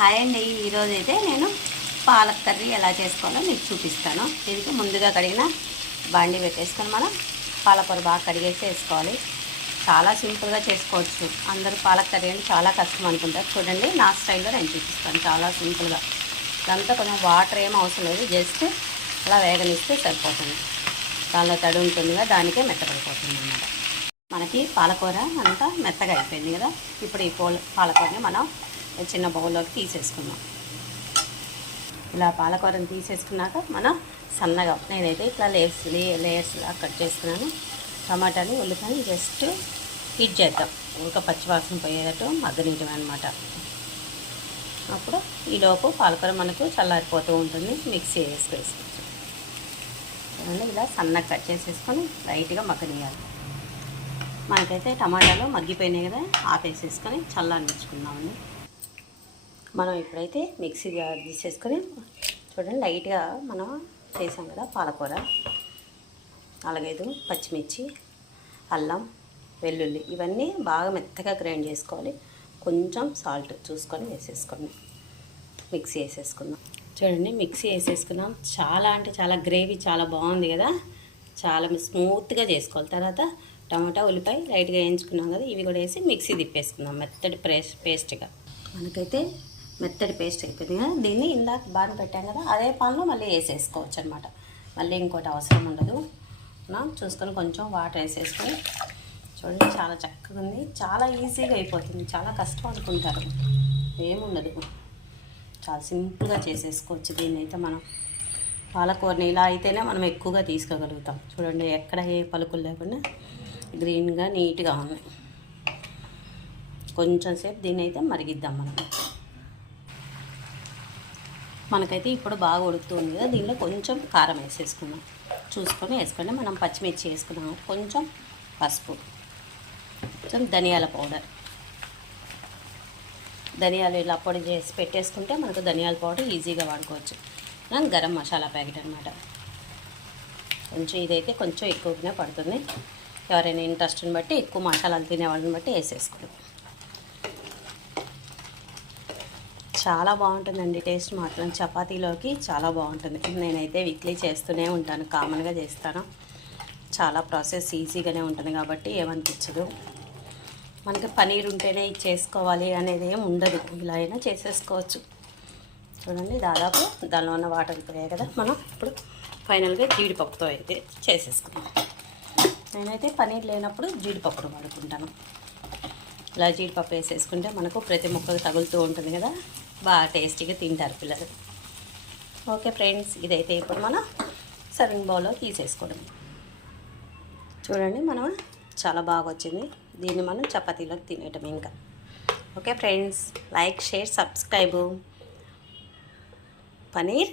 Hi అండి. ఈరోజు అయితే నేను పాలక్ కర్రీ ఎలా చేసుకోవాలో మీకు చూపిస్తాను. దీనికి ముందుగా కడిగిన బాండి పెట్టేసుకొని మనం పాలకూర బాగా కడిగేసి వేసుకోవాలి. చాలా సింపుల్గా చేసుకోవచ్చు. అందరూ పాలక్ కర్రీ అంటే చాలా కష్టం అనుకుంటారు. చూడండి, నా స్టైల్లో నేను చూపిస్తాను చాలా సింపుల్గా. దాంతో కొంచెం వాటర్ ఏం అవసరం లేదు, జస్ట్ అలా వేగనిస్తే సరిపోతుంది. దానిలో తడి ఉంటుందిగా, దానికే మెత్తపడిపోతుంది అన్నమాట. మనకి పాలకూర అంతా మెత్తగా అయిపోయింది కదా. ఇప్పుడు ఈ పాలకూరని మనం చిన్న బౌల్లోకి తీసేసుకుందాం. ఇలా పాలకూరని తీసేసుకున్నాక మనం సన్నగా, నేనైతే ఇట్లా లేయర్స్లా కట్ చేసుకున్నాను. టమాటాని ఉల్లిపాయని జస్ట్ హీట్ చేద్దాం, ఒక పచ్చివాసన పోయేటట్టు మగ్గనీయటం అనమాట. అప్పుడు ఈలోపు పాలకూర మనకు చల్లారిపోతూ ఉంటుంది. మిక్సీ వేసుకోవచ్చు. ఇలా సన్నగా కట్ చేసేసుకొని లైట్గా మగ్గనీయాలి. మనకైతే టమాటాలు మగ్గిపోయినాయి కదా, ఆపేసేసుకొని చల్లారించుకుందామండి. మనం ఇప్పుడైతే మిక్సీ తీసేసుకొని చూడండి, లైట్గా మనం చేసాం కదా పాలకూర, 4-5 పచ్చిమిర్చి, అల్లం, వెల్లుల్లి ఇవన్నీ బాగా మెత్తగా గ్రైండ్ చేసుకోవాలి. కొంచెం సాల్ట్ చూసుకొని వేసేసుకోండి. మిక్సీ వేసేసుకుందాం. చూడండి, మిక్సీ వేసేసుకున్నాం. చాలా అంటే చాలా గ్రేవీ చాలా బాగుంది కదా, చాలా స్మూత్గా చేసుకోవాలి. తర్వాత టమాటా ఉల్లిపాయ లైట్గా వేయించుకున్నాం కదా, ఇవి కూడా వేసి మిక్సీ తిప్పేసుకుందాం మెత్తటి పేస్ట్గా. మనకైతే మెత్తటి పేస్ట్ అయిపోయింది కదా. దీన్ని ఇందాక బాగా పెట్టాం కదా, అదే పాన్లో మళ్ళీ వేసేసుకోవచ్చు అనమాట. మళ్ళీ ఇంకోటి అవసరం ఉండదు. చూసుకొని కొంచెం వాటర్ వేసేసుకొని చూడండి, చాలా చక్కగా ఉంది. చాలా ఈజీగా అయిపోతుంది. చాలా కష్టం అనుకుంటారు, ఏముండదు. చాలా సింపుల్గా చేసేసుకోవచ్చు. దీన్ని అయితే మనం పాలకూరని ఇలా అయితేనే మనం ఎక్కువగా తీసుకోగలుగుతాం. చూడండి, ఎక్కడ ఏ పలుకులు లేకుండా గ్రీన్గా నీట్గా ఉన్నాయి. కొంచెం సేపు దీన్ని అయితే మరిగిద్దాం మనం. మనకైతే ఇప్పుడు బాగా ఉడుకుతుంది కదా, దీనిలో కొంచెం కారం వేసేసుకుందాం. చూసుకొని వేసుకోండి. మనం పచ్చిమిర్చి వేసుకున్నాము, కొంచెం పసుపు, కొంచెం ధనియాల పౌడర్. ధనియాలు ఇలా పొడి చేసి పెట్టేసుకుంటే మనకు ధనియాల పౌడర్ ఈజీగా వాడుకోవచ్చు. గరం మసాలా ప్యాకెట్ అనమాట. కొంచెం ఇదైతే కొంచెం ఎక్కువగానే పడుతుంది. ఎవరైనా ఇంట్రెస్ట్ని బట్టి ఎక్కువ మసాలాలు తినేవాళ్ళని బట్టి వేసేసుకోండి. చాలా బాగుంటుందండి టేస్ట్ మాత్రం. చపాతీలోకి చాలా బాగుంటుంది. నేనైతే వీక్లీ చేస్తూనే ఉంటాను, కామన్గా చేస్తాను. చాలా ప్రాసెస్ ఈజీగానే ఉంటుంది కాబట్టి ఏమనిపించదు. మనకి పనీర్ ఉంటేనే ఇది చేసుకోవాలి అనేది ఏమి ఉండదు, ఇలా అయినా చేసేసుకోవచ్చు. చూడండి, దాదాపు దానిలో ఉన్న వాటర్ పోయాయి కదా. మనం ఇప్పుడు ఫైనల్గా జీడిపప్పుతో అయితే చేసేసుకున్నాం. నేనైతే పనీర్ లేనప్పుడు జీడిపప్పును వాడుకుంటాను. ఇలా జీడిపప్పు వేసేసుకుంటే మనకు ప్రతి ముక్కకు తగులుతూ ఉంటుంది కదా, బాగా టేస్టీగా తింటారు పిల్లలు. ఓకే ఫ్రెండ్స్, ఇదైతే ఇప్పుడు మనం సర్వింగ్ బౌల్లో తీసేసుకోవడం. చూడండి, మనం చాలా బాగా వచ్చింది. దీన్ని మనం చపాతీలోకి తినేయటం ఇంకా. Okay friends, like, share, subscribe. Paneer